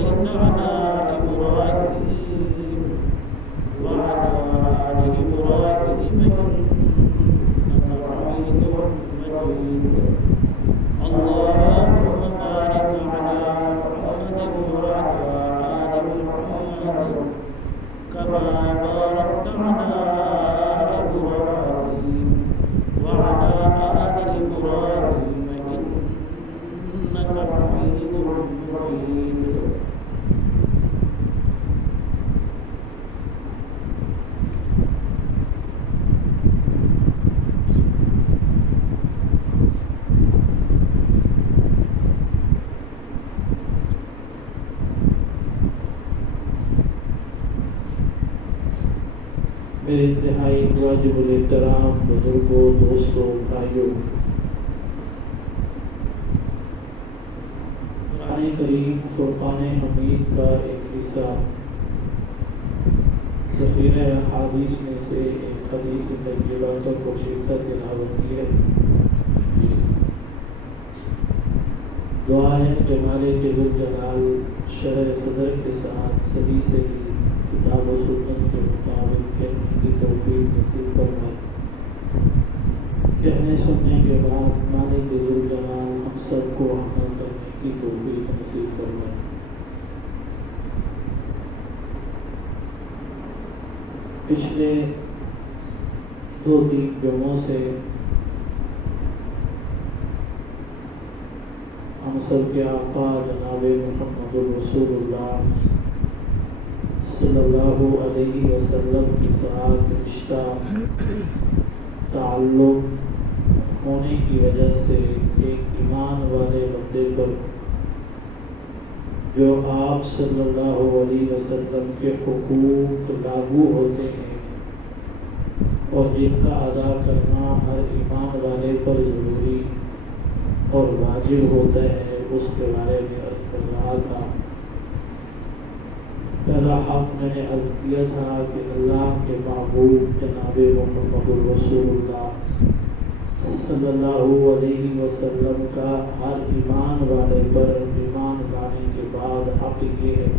صليت على إبراهيم وعلى آل إبراهيم إنك حميد مجيد اللهم بارك على محمد وعلى آل محمد كما باركت على إبراهيم وعلى آل إبراهيم إنك حميد مجيد میرے انتہائی واجب الاحترام بزرگوں، دوستوں، بھائیوں، قرآن کریم فرقان حمید کا ایک حصہ ذخیرہ احادیث میں سے ایک حدیث طیبہ کا کچھ حصہ تلاوت کی ہے۔ دعا ہے کہ مالک ذوالجلال شرح صدر کے ساتھ صحیح سے کتاب و سنت کے مطابق کہنے کی توفیق نصیب فرمائے۔ کہنے سننے کے بعد مالک ذوالجلال ہم سب کو عمل کرنے کی توفیق نصیب فرمائے۔ پچھلے 2-3 جمعوں سے ہم سب کے آقا جناب محمد رسول اللہ صلی اللہ علیہ وسلم کے ساتھ رشتہ تعلق ہونے کی وجہ سے ایک ایمان والے بندے پر جو آپ صلی اللہ علیہ وسلم کے حقوق لاگو ہوتے ہیں اور جن کا ادا کرنا ہر ایمان والے پر ضروری اور واجب ہوتا ہے، اس کے بارے میں عرض کر رہا تھا۔ پہلا حق میں نے عرض کیا تھا کہ اللہ کے محبوب جناب محمد رسول اللہ صلی اللہ علیہ وسلم کا ہر ایمان والے پر ایمان لانے کے بعد حق یہ ہے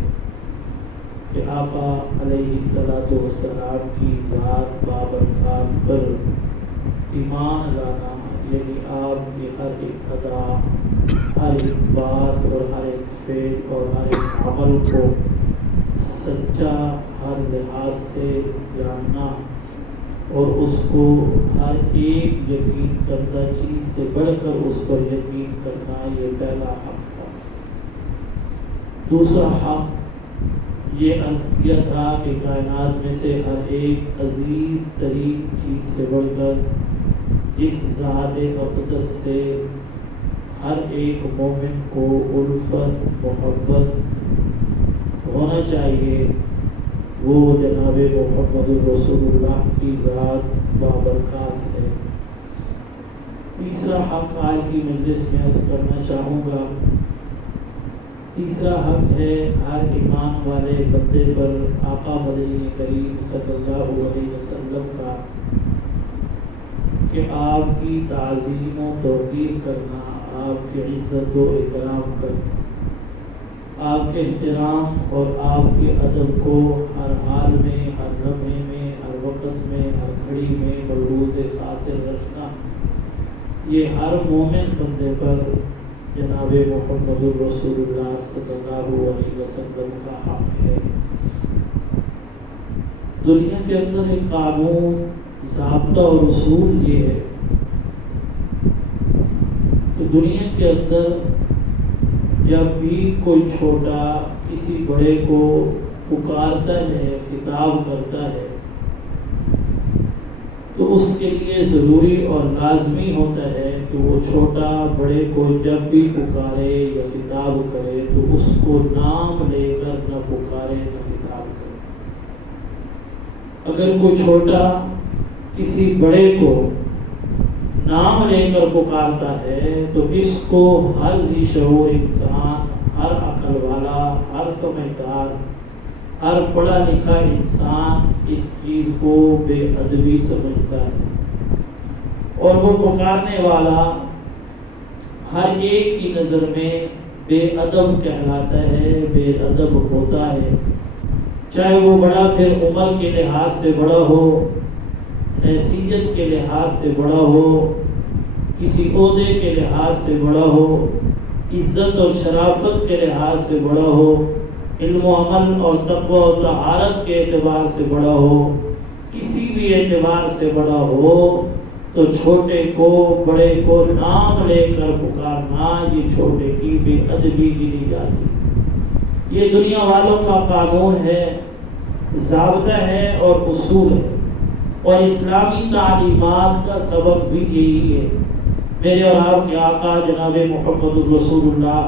کہ آقا علیہ الصلوۃ والسلام کی ذات بابرکات پر ایمان لانا، یعنی آپ کی ہر ایک ادا، ہر ایک بات اور ہر ایک فعل اور ہر ایک عمل کو سچا ہر لحاظ سے جاننا اور اس کو ہر ایک یقین کردہ چیز سے بڑھ کر اس پر یقین کرنا، یہ پہلا حق تھا۔ دوسرا حق یہ عرض کیا تھا کہ کائنات میں سے ہر ایک عزیز ترین چیز سے بڑھ کر جس ذات اقدس سے ہر ایک مومن کو الفت محبت ہونا چاہیے، وہ جناب محمد رسول اللہ کی ذات بابرکات ہے۔ تیسرا حق آج کی مجلس میں عرض کرنا چاہوں گا۔ تیسرا حق ہے ہر ایمان والے بندے پر آقا مدنی کریم صلی اللہ علیہ وسلم کا کہ آپ کی تعظیم و توقیر کرنا، آپ کی عزت و اکرام کرنا، آپ کے احترام اور آپ کے ادب کو ہر حال میں، ہر لمحے میں، ہر وقت میں، ہر گھڑی میں ملحوظ خاطر رکھنا، یہ ہر مومن بندے پر جناب محمد رسول اللہ صلی اللہ علیہ وسلم کا حق ہے۔ دنیا کے اندر ایک قانون، ضابطہ اور اصول یہ ہے کہ دنیا کے اندر جب بھی کوئی چھوٹا کسی بڑے کو پکارتا ہے، خطاب کرتا ہے، تو اس کے لیے ضروری اور لازمی ہوتا ہے کہ وہ چھوٹا بڑے کو جب بھی پکارے یا خطاب کرے تو اس کو نام لے کر نہ پکارے نہ خطاب کرے۔ اگر کوئی چھوٹا کسی بڑے کو نام لے کر پکارتا ہے تو اس کو ہر ذی شعور انسان، ہر عقل والا، ہر سمجھدار، ہر پڑھا لکھا انسان اس چیز کو بے ادبی سمجھتا ہے، اور وہ پکارنے والا ہر ایک کی نظر میں بے ادب کہلاتا ہے، بے ادب ہوتا ہے، چاہے وہ بڑا پھر عمر کے لحاظ سے بڑا ہو، حیثیت کے لحاظ سے بڑا ہو، کسی عہدے کے لحاظ سے بڑا ہو، عزت اور شرافت کے لحاظ سے بڑا ہو، علم و عمل اور تقوی و طہارت کے اعتبار سے بڑا ہو، کسی بھی اعتبار سے بڑا ہو، تو چھوٹے کو بڑے کو نام لے کر پکارنا یہ چھوٹے کی بے ادبی گنی جاتی۔ یہ دنیا والوں کا قانون ہے، ضابطہ ہے اور اصول ہے، اور اسلامی تعلیمات کا سبب بھی یہی ہے۔ میرے اور آپ کے آقا جناب محمد رسول اللہ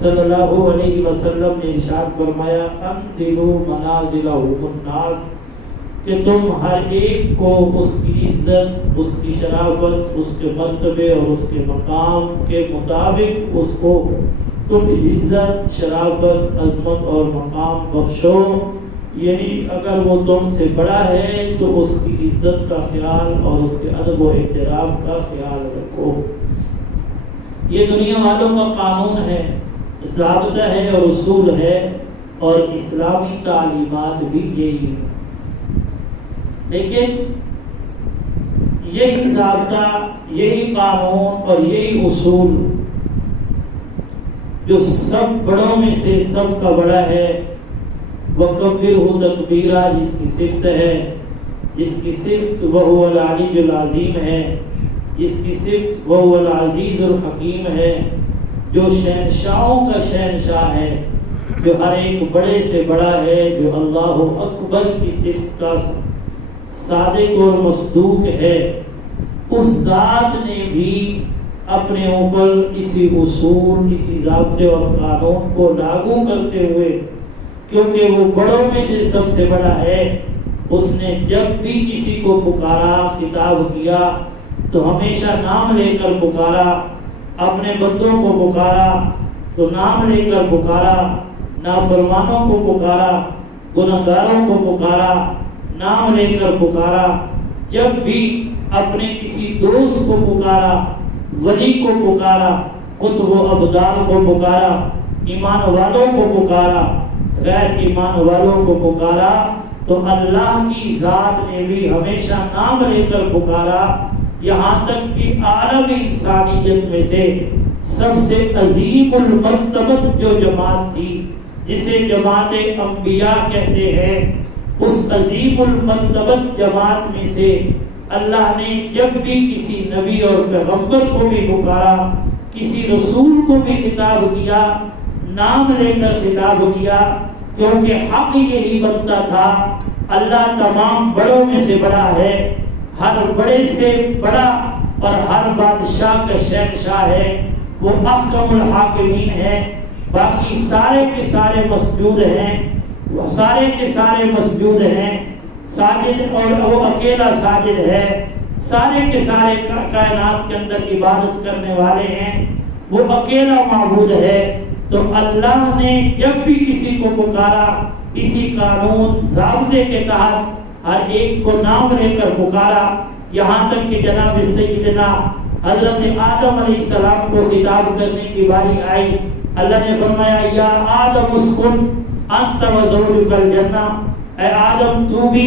صلی اللہ علیہ وسلم نے ارشاد فرمایا انزلوا منازلهم الناس، کہ تم ہر ایک کو اس کی عزت، اس کی شرافت، اس کے مرتبے اور اس کے مقام کے مطابق اس کو تم عزت، شرافت، عظمت اور مقام بخشو، یعنی اگر وہ تم سے بڑا ہے تو اس کی عزت کا خیال اور اس کے ادب و احترام کا خیال رکھو۔ یہ دنیا والوں کا قانون ہے، ضابطہ ہے اور اصول ہے، اور اسلامی تعلیمات بھی یہی ہے۔ لیکن یہی ضابطہ، یہی قانون اور یہی اصول جو سب بڑوں میں سے سب کا بڑا ہے، وَكَبِّرْهُ تَكْبِيرًا، جس کی صفت ہے، جس کی صفت وَهُوَ الْعَلِيُّ الْعَظِيمُ ہے، جس کی صفت وَهُوَ الْعَزِيزُ الْحَكِيمُ ہے، جو شہنشاہوں کا شہنشاہ ہے، جو ہر ایک بڑے سے بڑا ہے، جو اللہ اکبر کی صفت کا صادق اور مصدوق ہے، اس ذات نے بھی اپنے اوپر اسی اصول، اسی ضابطے اور قانون کو لاگو کرتے ہوئے، کیونکہ وہ بڑوں میں سے سب سے بڑا ہے، اس نے جب بھی کسی کو پکارا، خطاب کیا، تو ہمیشہ نام لے کر پکارا، اپنے بندوں کو پکارا تو نام لے کر پکارا، نافرمانوں کو پکارا، گنہگاروں کو پکارا، نام لے کر پکارا، جب بھی اپنے کسی دوست کو پکارا، ولی کو پکارا، قطب و ابدال کو پکارا، ایمان والوں کو پکارا، غیر ایمان والوں کو پکارا، تو اللہ کی ذات نے بھی ہمیشہ نام لے کر پکارا، یہاں تک کہ عالم انسانیت میں سے سب سے عظیم المرتبت جو جماعت تھی، جسے جماعت انبیاء کہتے ہیں، اس عظیم المرتبت جماعت میں سے اللہ نے جب بھی کسی نبی اور پیغمبر کو بھی پکارا، کسی رسول کو بھی خطاب کیا، نام لے کر خطاب کیا، کیونکہ حق یہی بنتا تھا، اللہ تمام بڑوں میں سے بڑا ہے، ہر بڑے سے بڑا اور ہر بادشاہ کا شہنشاہ ہے، وہ احکم الحاکمین ہے، باقی سارے کے سارے مسجود ہیں، وہ سارے کے سارے مسجود ہیں، ساجد، اور وہ اکیلا ساجد ہے، سارے کے سارے کائنات کے اندر عبادت کرنے والے ہیں، وہ اکیلا معبود ہے۔ تو اللہ نے جب بھی کسی کو پکارا، اسی قانون ضابطے کے تحت ہر ایک کو نام لے کر پکارا، یہاں تک کہ جناب سیدنا حضرت آدم علیہ السلام کو خطاب کرنے کی باری آئی، اللہ نے فرمایا یا آدم اسکن انت وزوجک الجنہ، اے آدم تو بھی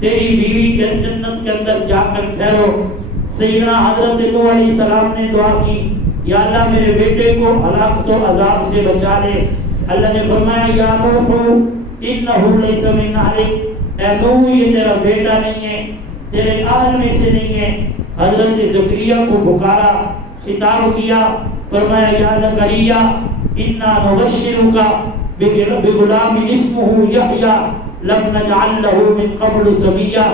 تیری بیوی جنت کے اندر جا کر ٹھہرو۔ سیدنا حضرت نوح علیہ السلام نے دعا کی یا اللہ میرے بیٹے کو ہلاکت و عذاب سے بچا لے، اللہ نے فرمایا یا نوح انہ لیس من اہلک، اے نوح یہ تیرا بیٹا نہیں ہے، تیرے اہل میں سے نہیں ہے۔ حضرت زکریا کو پکارا، خطاب کیا، فرمایا یا زکریا انا نبشرک بغلام اسمہ یحییٰ لم نجعل لہ من قبل سمیہ،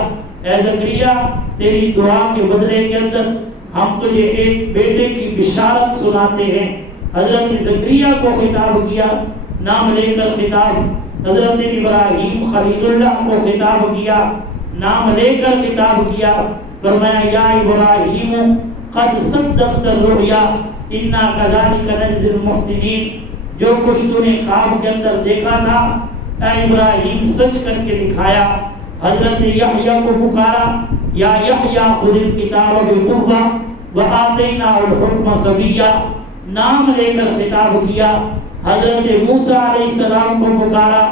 اے زکریا تیری دعا کے بدلے کے اندر ہم تجھے ایک بیٹے کی بشارت سناتے ہیں۔ حضرت زکریا کو خطاب کیا، نام لے کر خطاب، حضرت ابراہیم خلیل اللہ کو خطاب کیا، نام لے کر خطاب کیا، فرمایا یا ابراہیم قد صدقت الرؤیا انا کذالک نجزی المحسنین، جو کچھ تو نے خواب کے اندر دیکھا تھا اے ابراہیم سچ کر کے دکھایا۔ حضرت یحییٰ کو پکارا یا یحییٰ خذ الکتاب بقوہ وآتیناہ الحکم صبیہ، نام لے کر خطاب کیا. حضرت موسیٰ علیہ السلام کو پکارا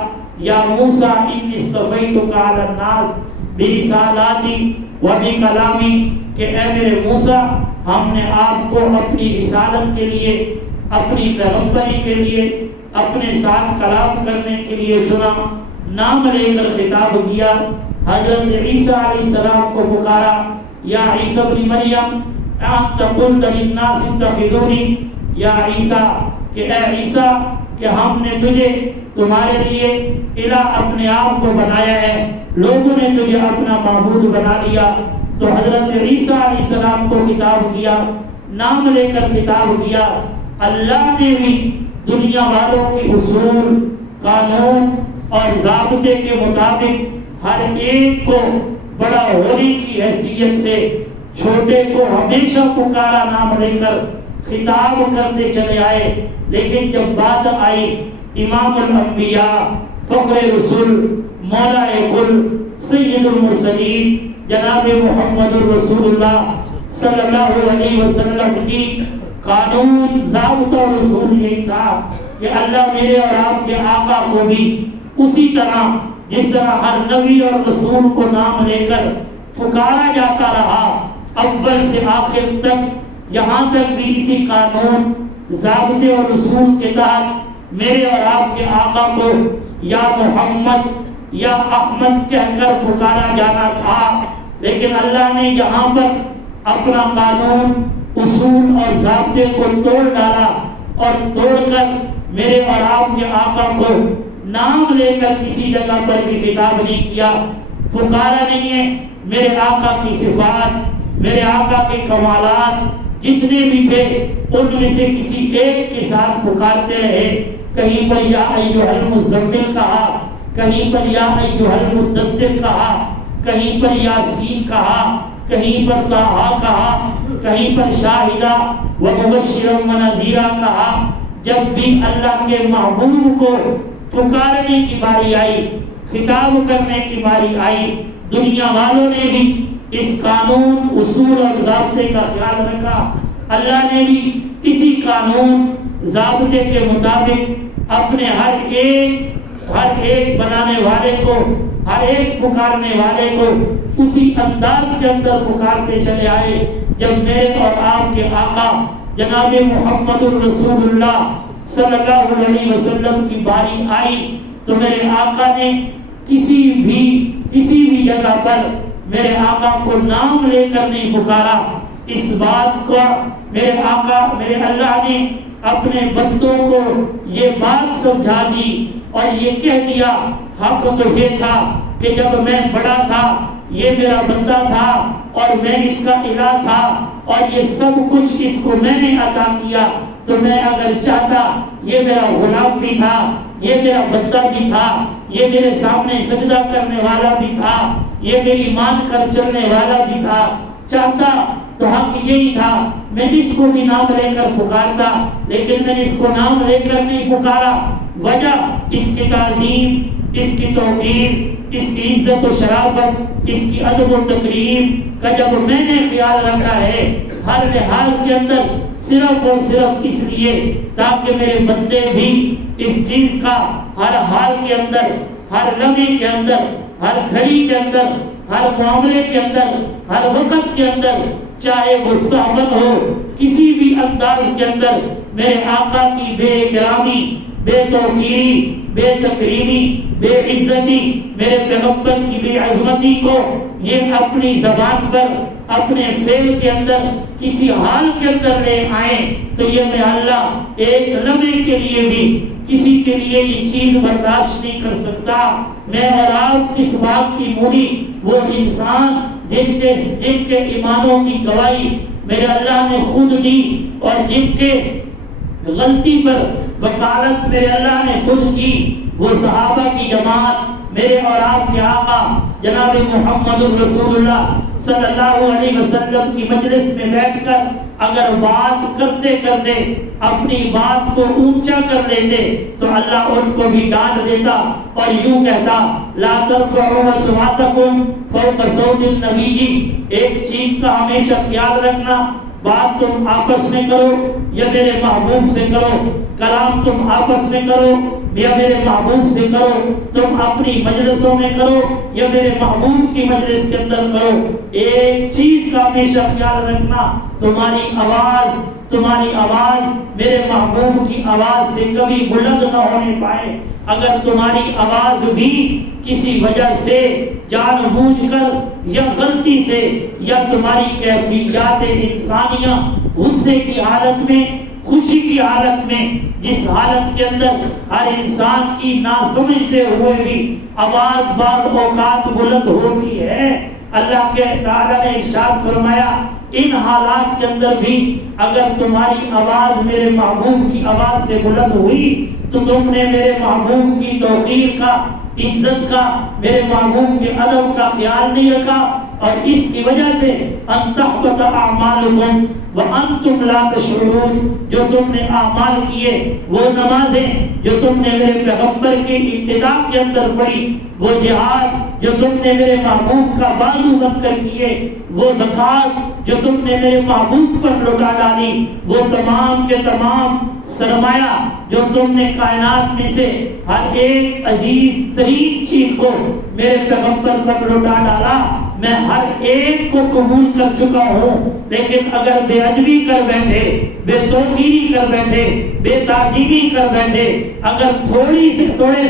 یا موسیٰ انی اصطفیتک علی الناس برسالاتی و بکلامی کہ اے میرے موسیٰ ہم نے آپ کو اپنی رسالت کے لیے اپنی پیغمبری کے لیے اپنے ساتھ کلام کرنے کے لیے چنا. نام لے کر خطاب کیا. حضرت عیسیٰ علیہ السلام کو پکارا یا عیسیٰ ابن مریم انت قلت للناس اتخذونی یا عیسیٰ کہ اے عیسیٰ کہ ہم نے تجھے تمہارے لیے الہ اپنے آپ کو بنایا ہے, لوگوں نے تجھے اپنا معبود بنا لیا. تو حضرت عیسیٰ علیہ السلام کو خطاب کیا, نام لے کر خطاب کیا. اللہ نے بھی دنیا والوں کے اصول, قانون اور ضابطے کے مطابق ہر ایک کو بڑا ہونے کی حیثیت سے چھوٹے کو ہمیشہ پکارا, نام لے کر خطاب کرتے چلے آئے. لیکن جب بات آئی امام الانبیاء, فخر رسول, مولا کل, سید المرسلین جناب محمد الرسول اللہ صلی اللہ علیہ وسلم کی قانون, ضابطہ اور رسول یہی تھا کہ اللہ میرے اور آپ کے آقا کو بھی اسی طرح جس طرح ہر نبی اور رسول کو نام لے کر پکارا جاتا رہا اول سے آخر تک, یہاں تک بھی اسی قانون, ضابطے اور رسول کے تحت میرے اور آپ کے آقا کو یا محمد یا احمد کہہ کر پکارا جانا تھا. لیکن اللہ نے یہاں پر اپنا قانون, اصول اور ضابطے کو توڑ ڈالا اور توڑ کر میرے اور آپ کے آقا کو نام لے کر کسی جگہ پر بھی خطاب نہیں کیا, پکارا نہیں ہے. میرے آقا کی صفات, میرے آقا کے کمالات جتنے بھی تھے ان میں سے کسی ایک کے ساتھ پکارتے رہے. کہیں پر یا ایھا المزمل کہا, کہیں پر یا ایھا المدثر کہا, کہیں پر یاسین کہا, کہیں پر طٰہٰ کہا, کہیں پر شاہدہ و مبشرا و نذیرا کہا. جب بھی اللہ کے محبوب کو پکارنے کی باری آئی, خطاب کرنے کی باری آئی, دنیا والوں نے بھی اس قانون, اصول اور ضابطے کا خیال رکھا. اللہ نے بھی اسی قانون, ضابطے کے مطابق اپنے ہر ایک بنانے والے کو, ہر ایک پکارنے والے کو اسی انداز کے اندر پکارتے چلے آئے. جب میرے اور آپ کے آقا جناب محمد الرسول اللہ صلی اللہ علیہ وسلم کی باری آئی تو میرے آقا نے کسی بھی جگہ پر میرے آقا کو نام لے کر نہیں پکارا. اس بات کو میرے آقا, میرے اللہ نے اپنے بندوں کو یہ بات سمجھا دی اور یہ کہہ دیا. حق تو یہ تھا کہ جب میں بڑا تھا یہ میرا بندہ تھا اور میں اس کا الہ تھا اور یہ سب کچھ اس کو میں نے عطا کیا, تو میں اگر چاہتا یہ میرا غلام بھی تھا, یہ میرا بندہ بھی تھا, یہ میرے سامنے سجدہ کرنے والا بھی تھا, یہ میری مان کر چلنے والا بھی تھا, چاہتا تو حق یہی تھا میں اس کو بھی نام لے کر پکارتا. لیکن میں نے اس کو نام لے کر نہیں پکارا. وجہ اس کی تعظیم, اس کی توقیر, اس کی عزت و شرافت, اس کی ادب و تکریم کا جب میں نے خیال رکھا ہے ہر لحاظ کے اندر, صرف اور صرف اس لیے تاکہ میرے بندے بھی اس چیز کا ہر حال کے اندر, ہر لمحے کے اندر, ہر گھڑی کے اندر, ہر معاملے کے اندر, ہر وقت کے اندر, چاہے وہ صحبت ہو کسی بھی انداز کے اندر, میرے آقا کی بے احترامی, بے توقیری, بے تکریمی, بے عزتی, میرے پیغمبر کی بے عظمتی کو یہ اپنی زبان پر, اپنے فعل کے اندر, کسی حال کے اندر لے آئیں تو یہ میں اللہ ایک لمحے کے لیے بھی کسی کے لیے یہ چیز برداشت نہیں کر سکتا. میں اور آپ کس بات کی موری, وہ انسان جن کے ایمانوں کی گواہی میرے اللہ نے خود دی اور جن کے غلطی پر وکالت میرے اللہ نے خود کی, وہ صحابہ کی جماعت میرے اور آپ کے آقا جناب محمد الرسول اللہ صلی اللہ علیہ وسلم کی مجلس میں بیٹھ کر اگر بات کرتے کرتے اپنی بات کو اونچا کر لیتے تو اللہ ان کو بھی ڈانٹ دیتا اور یوں کہتا لا ترفعوا اصواتکم فوق صوت النبی. ایک چیز کا ہمیشہ خیال رکھنا, بات تم آپس میں کرو یا میرے محبوب سے کرو، کلام تم آپس میں کرو یا میرے محبوب سے کرو، تم اپنی مجلسوں میں کرو یا میرے محبوب کی مجلس کے اندر کرو، ایک چیز کا ہمیشہ خیال رکھنا، تمہاری آواز میرے محبوب کی آواز سے کبھی بلند نہ ہونے پائے۔ اگر تمہاری آواز بھی کسی وجہ سے جان بوجھ کر یا غلطی سے یا تمہاری کیفیات انسانیہ غصے کی حالت میں، خوشی کی حالت میں، جس حالت کے اندر ہر انسان کی نہ سمجھتے ہوئے بھی آواز بعض اوقات بلند ہوتی ہے، اللہ کے تعالیٰ نے ارشاد فرمایا ان حالات کے اندر بھی اگر تمہاری آواز میرے محبوب کی آواز سے بلند ہوئی تو تم نے میرے محبوب کی توقیر کا، عزت کا، میرے محبوب کے ادب کا خیال نہیں رکھا، اور اس کی وجہ سے ان تحبط اعمالکم وانتم لا تشعرون، جو تم نے اعمال کیے، وہ نمازیں جو تم نے میرے پیغمبر کی ابتدا کے اندر پڑھی، وہ جہاد جو تم نے میرے محبوب کا بازو بن کر کیے، وہ زکوٰۃ جو تم نے میرے محبوب پر لوٹا ڈالی، وہ تمام کے تمام سرمایہ جو تم نے کائنات میں سے ہر ایک عزیز ترین چیز کو میرے پیغمبر پر لوٹا ڈالا، میں ہر ایک کو قبول کر چکا ہوں، لیکن اگر بے ادبی کر بیٹھے، بے توقیری کر بیٹھے، بے تعظیمی کر بیٹھے، اگر تھوڑے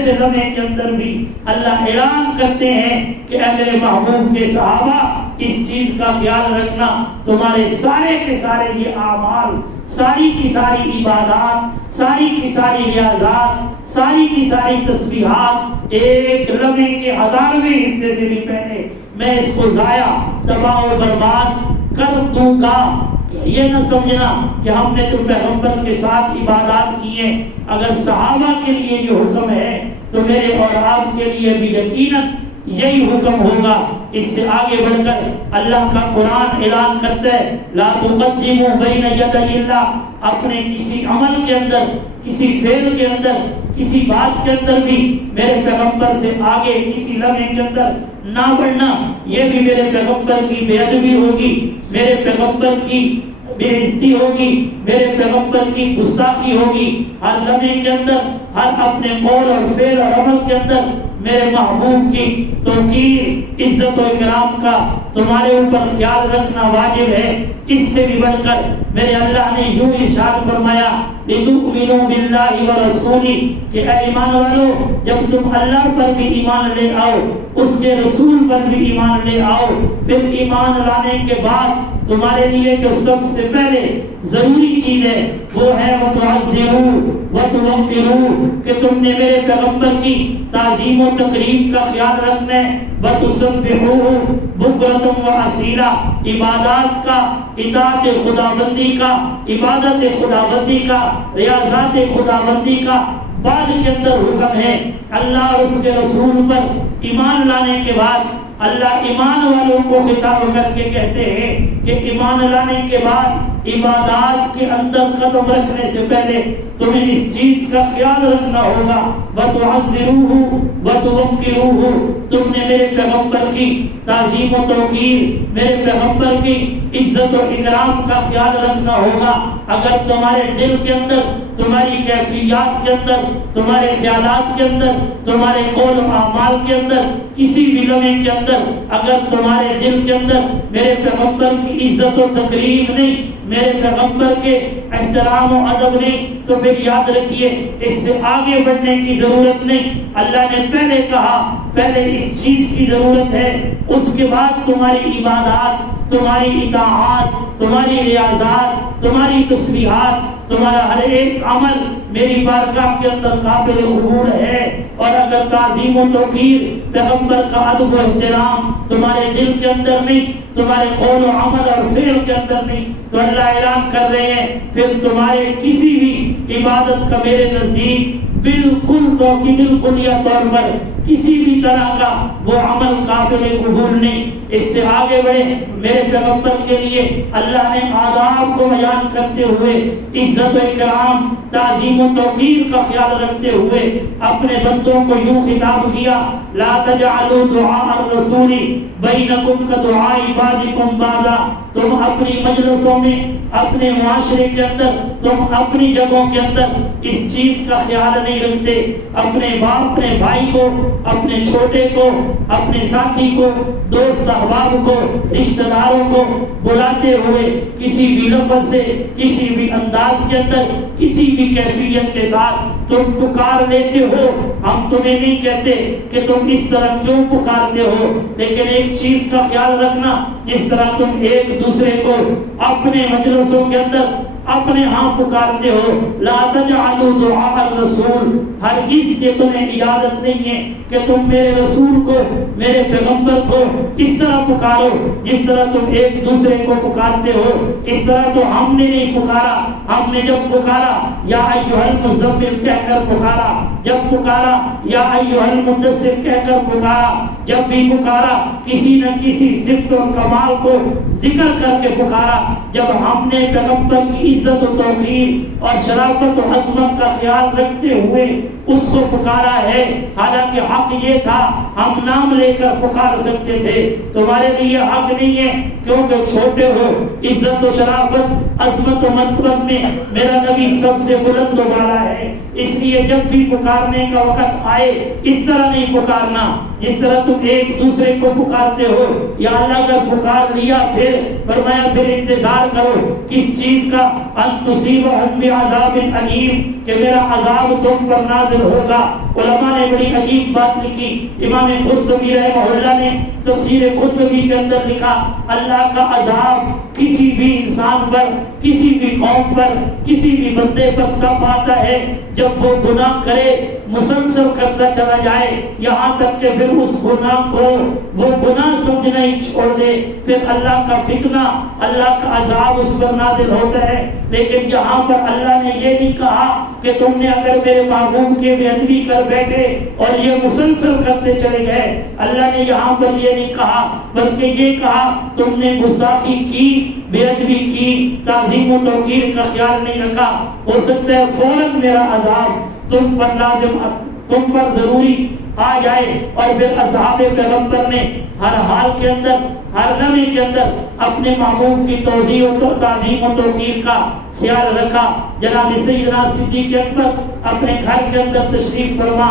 سے لمحے کے اندر بھی اللہ اعلان کرتے ہیں کہ اے میرے محبوب کے صحابہ اس چیز کا خیال رکھنا، تمہارے سارے کے سارے یہ اعمال، ساری کی ساری عبادات، ساری کی ساری ریاضات، ساری کی ساری تسبیحات ایک لمحے کے 1000ویں حصے سے بھی پہلے میں اس کو ضائع، تباہ و برباد کر دوں گا۔ یہ نہ سمجھنا کہ ہم نے تو پیغمبر کے ساتھ عبادات کی ہیں، اگر صحابہ کے لیے یہ حکم ہے تو میرے اور آپ کے لیے بھی یقیناً یہی حکم ہوگا۔ اس سے آگے بڑھ کر اللہ کا قرآن اعلان کرتا ہے لا تقدموا بین یدی اللہ، اپنے کسی عمل کے اندر، کسی فعل کے اندر، کسی بات کے اندر بھی میرے پیغمبر سے آگے کسی لمحے کے اندر نہ بڑھنا، یہ بھی میرے پیغمبر کی بے ادبی ہوگی، میرے پیغمبر کی بے عزتی ہوگی، میرے پیغمبر کی گستاخی ہوگی۔ ہر لمحے کے اندر، ہر اپنے قول اور فعل اور عمل کے اندر میرے محبوب کی توقیر، عزت و اکرام کا تمہارے اوپر خیال رکھنا واجب ہے۔ اس سے بھی بڑھ کر میرے اللہ نے یوں ارشاد فرمایا لِتُؤْمِنُوا بِاللَّهِ وَرَسُولِهِ کہ اے ایمان والو جب تم اللہ پر بھی ایمان لے آؤ، اس کے رسول پر بھی ایمان لے آؤ، پھر ایمان لانے کے بعد تمہارے لیے جو سب سے پہلے ضروری چیز ہے وہ ہے وَتُعَزِّرُوا وَتُوَقِّرُوا کہ تم نے میرے پیغمبر کی تعظیم و تکریم کا خیال رکھنا ہے، وَتُسَبِّحُوهُ بُكْرَةً وَأَصِيلًا عبادات کا، اطاعت خداوندی کا، عبادت خداوندی کا، ریاضات خداوندی کا بعد کے اندر حکم ہے۔ اللہ اور اس کے رسول پر ایمان لانے کے بعد اللہ ایمان والوں کو خطاب کر کے کہتے ہیں کہ ایمان لانے کے بعد عبادات کے اندر قدم رکھنے سے پہلے تمہیں اس چیز کا خیال رکھنا ہوگا وَتُعَزِّرُوهُ وَتُوَقِّرُوهُ تم نے میرے پیغمبر کی تعظیم و توقیر، میرے پیغمبر کی عزت و اکرام کا خیال رکھنا ہوگا۔ اگر تمہارے دل کے اندر، تمہاری کیفیات کے اندر، تمہارے خیالات کے اندر، تمہارے قول و اعمال کے اندر، کسی بھی لمحے کے اندر اگر تمہارے دل کے اندر میرے پیغمبر کی عزت و تکریم نہیں، میرے پیغمبر کے احترام و ادب نہیں، تو پھر یاد رکھیے اس سے آگے بڑھنے کی ضرورت نہیں۔ اللہ نے پہلے کہا پہلے اس چیز کی ضرورت ہے، اس کے بعد تمہاری عبادات، تمہاری اطاعات، تمہاری ریاضات، تمہاری تسبیحات، تمہارا ہر ایک عمل میری بارگاہ کے اندر قابل قبول ہے۔ اور اگر تعظیم و توقیر، پیغمبر کا ادب و احترام تمہارے دل کے اندر نہیں، تمہارے قول و عمل اور فعل کے اندر نہیں، تو اللہ اعلان کر رہے ہیں پھر تمہارے کسی بھی عبادت کا میرے نزدیک بالکل یا طور پر کسی بھی طرح کا وہ عمل قابل قبول نہیں۔ اس سے آگے بڑھے میرے پیغمبر کے لیے اللہ نے آداب کو بیان کرتے ہوئے، عزت و اکرام، تعظیم و توقیر کا خیال رکھتے ہوئے اپنے بندوں کو یوں خطاب کیا لا تجعلوا دعاء الرسول بینکم کدعاء بعضکم بعضا تم اپنی مجلسوں میں اپنے معاشرے کے اندر تم اپنی جگہوں کے اندر اس چیز کا خیال نہیں رکھتے، اپنے باپ اپنے بھائی کو، اپنے چھوٹے کو، اپنے ساتھی کو، دوست احباب کو، رشتہ داروں کو بلاتے ہوئے کسی بھی لفظ سے، کسی بھی انداز کے اندر، کسی بھی کیفیت کے ساتھ تم پکار لیتے ہو، ہم تمہیں نہیں کہتے کہ تم اس طرح کیوں پکارتے ہو، لیکن ایک چیز کا خیال رکھنا، جس طرح تم ایک دوسرے کو اپنے مجلسوں کے اندر اپنے ہاں پکارتے ہو، لا تجعلوا دعاء الرسول، ہرگز کہ تمہیں اجازت نہیں ہے کہ تم میرے رسول کو، میرے پیغمبر کو اس طرح پکارو جس طرح تم ایک دوسرے کو پکارتے ہو۔ اس طرح تو ہم نے نہیں پکارا، ہم نے جب پکارا یا ایھا المزمل کہہ کر پکارا، جب پکارا یا ایھا المدثر کہہ کر پکارا، جب بھی پکارا کسی نہ کسی صفت اور کمال کو ذکر کر کے پکارا، جب ہم نے پیغمبر کی عزت و توقیر اور شرافت و عظمت کا خیال رکھتے ہوئے اس کو پکارا ہے، حالانکہ حق یہ تھا ہم نام لے کر پکار سکتے تھے، تمہارے لیے حق نہیں ہے کیونکہ چھوٹے ہو، عزت و شرافت عظمت و منقبت میں میرا نبی سب سے بلند و بالا ہے، اس لیے جب بھی پکارنے کا وقت آئے اس طرح نہیں پکارنا جس طرح تم ایک دوسرے کو پکارتے ہو۔ یا اللہ اگر پکار لیا پھر فرمایا پھر انتظار کرو کس چیز کا، ان تصیبہم بعذاب علیم، کہ میرا عذاب تم پر نازل ہوگا۔ علماء نے بڑی عجیب بات لکھی، امام قرطبی رحمہ اللہ نے تفسیر قرطبی کے اندر لکھا، اللہ کا عذاب کسی بھی انسان پر، کسی بھی قوم پر، کسی بھی بندے پر تب آتا ہے جب وہ گناہ کرے، مسلسل کرتا چلا جائے، یہاں تک کہ پھر اس گناہ کو وہ گناہ سمجھنا ہی چھوڑ دے، پھر اللہ کا فتنہ، اللہ کا عذاب اس پر نازل ہوتا ہے۔ لیکن یہاں پر اللہ نے یہ نہیں کہا کہ تم نے اگر میرے محبوب کی بے ادبی کر بیٹھے اور یہ مسلسل کرتے چلے گئے، اللہ نے یہاں پر یہ نہیں کہا، بلکہ یہ کہا تم نے گستاخی کی، بے ادبی کی، تعظیم و توقیر کا خیال نہیں رکھا، ہو سکتا ہے فوراً میرا عذاب تم پر لازم، تم پر ضروری آ جائے۔ اور پھر اصحاب پیغمبر نے ہر حال کے اندر، ہر لمحے کے اندر اپنے محبوب کی توضیح و تعظیم و توقیر کا خیال رکھا۔ جناب سیدنا صدیق اکبر اپنے گھر کے اندر تشریف فرما،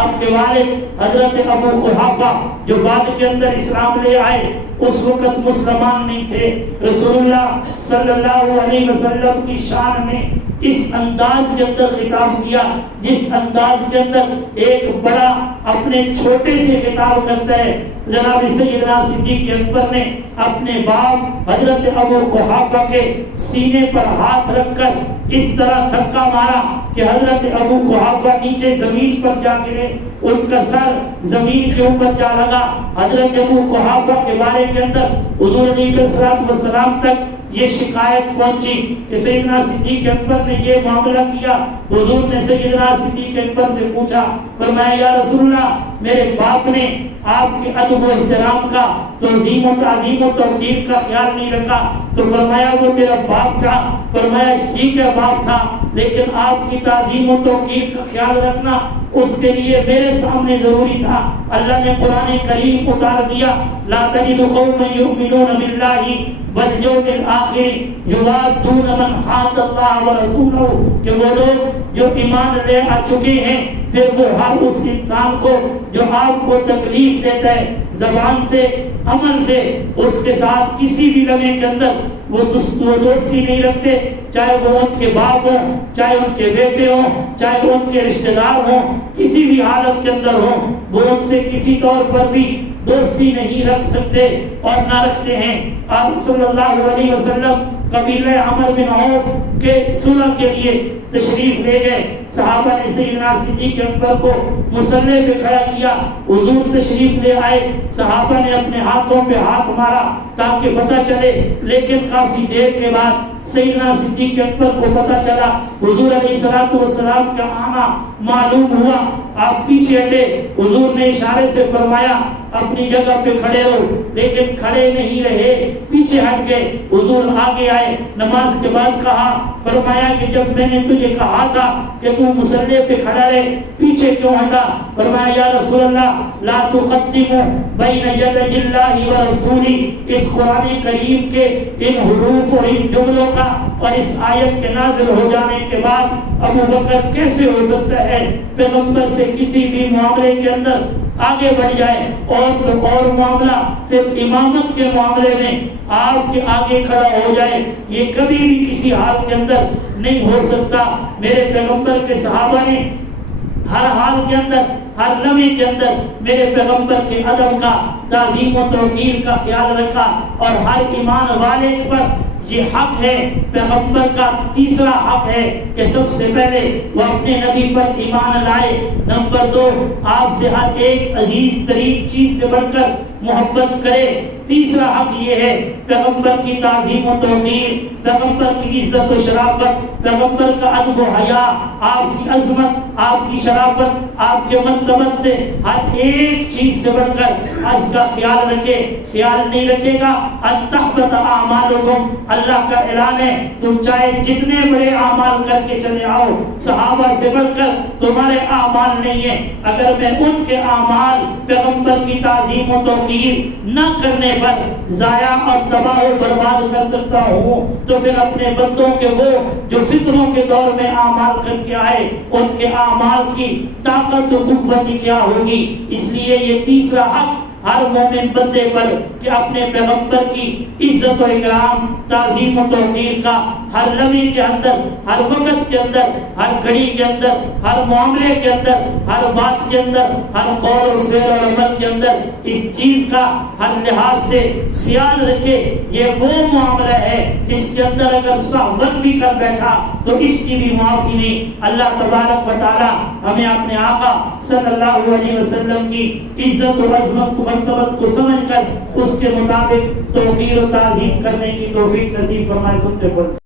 آپ کے والد حضرت ابو قحافہ جو بعد کے اندر اسلام لے آئے، اس وقت مسلمان نہیں تھے، رسول اللہ صلی اللہ علیہ وسلم کی شان میں اس انداز کے اندر خطاب کیا جس انداز کے اندر ایک بڑا اپنے چھوٹے سے خطاب کرتا ہے۔ جناب سیدنا صدیق اکبر نے اپنے باپ حضرت ابو قحافہ کے سینے پر ہاتھ رکھ کر اس طرح دھکا مارا کہ حضرت ابو قحافہ نیچے زمین پر جا گرے، ان کا سر زمین کے اوپر جا لگا۔ حضرت ابو قحافہ کے بارے کے اندر حضور علیہ الصلوۃ والسلام تک یہ شکایت پہنچی کہ سیدنا صدیق اکبر نے یہ معاملہ کیا۔ حضور نے سیدنا صدیق اکبر سے پوچھا، فرمایا یا رسول اللہ میرے باپ نے آپ کے ادب و احترام کا، تعظیم و تعظیم و توقیر کا خیال نہیں رکھا، تو فرمایا وہ تیرا باپ تھا، فرمایا ٹھیک ہے باپ تھا، لیکن آپ کی تعظیم و توقیر کا خیال رکھنا اس کے لیے میرے سامنے ضروری تھا۔ اللہ نے قرآن کریم اتار دیا، لا تجد قوما یؤمنون باللہ والیوم الآخر یوادون من حاد اللہ ورسولہ، کہ وہ لوگ جو ایمان لے آ چکے ہیں پھر وہ ہر اس انسان کو جو آپ کو تکلیف دیتا ہے زبان سے، عمل سے، اس کے ساتھ کسی بھی لمحے کے اندر وہ دوستی نہیں رکھتے، چاہے وہ ان کے باپ ہوں، چاہے ان کے بیٹے ہوں، چاہے وہ ان کے رشتہ دار ہوں، کسی بھی حالت کے اندر ہوں، وہ ان سے کسی طور پر بھی دوستی نہیں رکھ سکتے اور نہ رکھتے ہیں۔ آپ صلی اللہ علیہ وسلم قبیلہ عمر بن عوف کے صلح کے لیے تشریف لے گئے، صحابہ نے سیدنا صدیق اکبر کو مصلی پہ کھڑا کیا، حضور تشریف لے آئے، صحابہ نے اپنے ہاتھوں پہ ہاتھ مارا تاکہ پتہ چلے، لیکن کافی دیر کے بعد سیدنا صدیق اکبر کو پتہ چلا، حضور علیہ الصلوۃ والسلام کا آنا معلوم ہوا، آپ پیچھے ہٹے، حضور نے اشارے سے فرمایا اپنی جگہ پہ کھڑے رہو، لیکن کھڑے نہیں رہے، پیچھے ہٹ گئے۔ حضور آگے آئے، نماز کے بعد کہا، فرمایا کہ جب میں نے تجھے کہا تھا کہ تو مصلی پہ کھڑا رہے، پیچھے کیوں ہٹا؟ فرمایا یا رسول اللہ لا تقدموا بین یدی اللہ ورسولہ، اس قرآن کریم کے ان حروف اور ان جملوں کا اور اس آیت کے نازل ہو جانے کے بعد ابو بکر کیسے ہو سکتا ہے پیغمبر سے کسی بھی معاملے کے اندر آگے بڑھ جائے، اور تو اور معاملہ پھر امامت کے معاملے میں آپ کے آگے کھڑا ہو جائے، یہ کبھی بھی کسی حال کے اندر نہیں ہو سکتا۔ میرے پیغمبر کے صحابہ نے ہر حال کے اندر، ہر لمحے کے اندر میرے پیغمبر کے ادب کا، تعظیم و توقیر کا خیال رکھا، اور ہر ایمان والے پر یہ حق ہے، پیغمبر کا تیسرا حق ہے کہ سب سے پہلے وہ اپنے نبی پر ایمان لائے، نمبر 2 آپ سے ہر ایک عزیز ترین چیز سے بڑھ کر محبت کرے، تیسرا حق یہ ہے پیغمبر کی تعظیم و توقیر، پیغمبر کی عزت و شرافت، پیغمبر کا ادب و حیا، آپ کی عظمت، آپ کی شرافت، آپ کے مرتبت سے ہر ایک چیز سے بڑھ کر اس کا خیال رکھے۔ خیال نہیں رکھے گا ان تحبط اعمالکم، اللہ کا اعلان ہے تم چاہے جتنے بڑے اعمال کر کے چلے آؤ، صحابہ سے بڑھ کر تمہارے اعمال نہیں ہیں، اگر میں ان کے اعمال پیغمبر کی تعظیم و توقیر نہ کرنے پر ضائع اور تباہ و برباد کر سکتا ہوں، تو پھر اپنے بندوں کے وہ جو فطروں کے دور میں اعمال کر کے آئے ان کے اعمال کی طاقت و قوت کیا ہوگی۔ اس لیے یہ تیسرا حق ہر مومن بندے پر کہ اپنے پیغمبر کی عزت و اکرام، تعظیم و توقیر کا ہر لمحے کے اندر، ہر وقت کے اندر، ہر گھڑی کے اندر، ہر معاملے کے اندر، ہر بات کے اندر، ہر قول و فعل اور عمل کے اندر اس چیز کا ہر لحاظ سے خیال رکھے۔ یہ وہ معاملہ ہے اس کے اندر اگر سہون بھی کر بیٹھا تو اس کی بھی معافی نہیں۔ اللہ تبارک و تعالی ہمیں اپنے آقا صلی اللہ علیہ وسلم کی عزت و عظمت کو، مرتبت کو سمجھ کر اس کے مطابق توقیر و تعظیم کرنے کی توفیق نصیب فرمائے۔ سنتے پڑھتے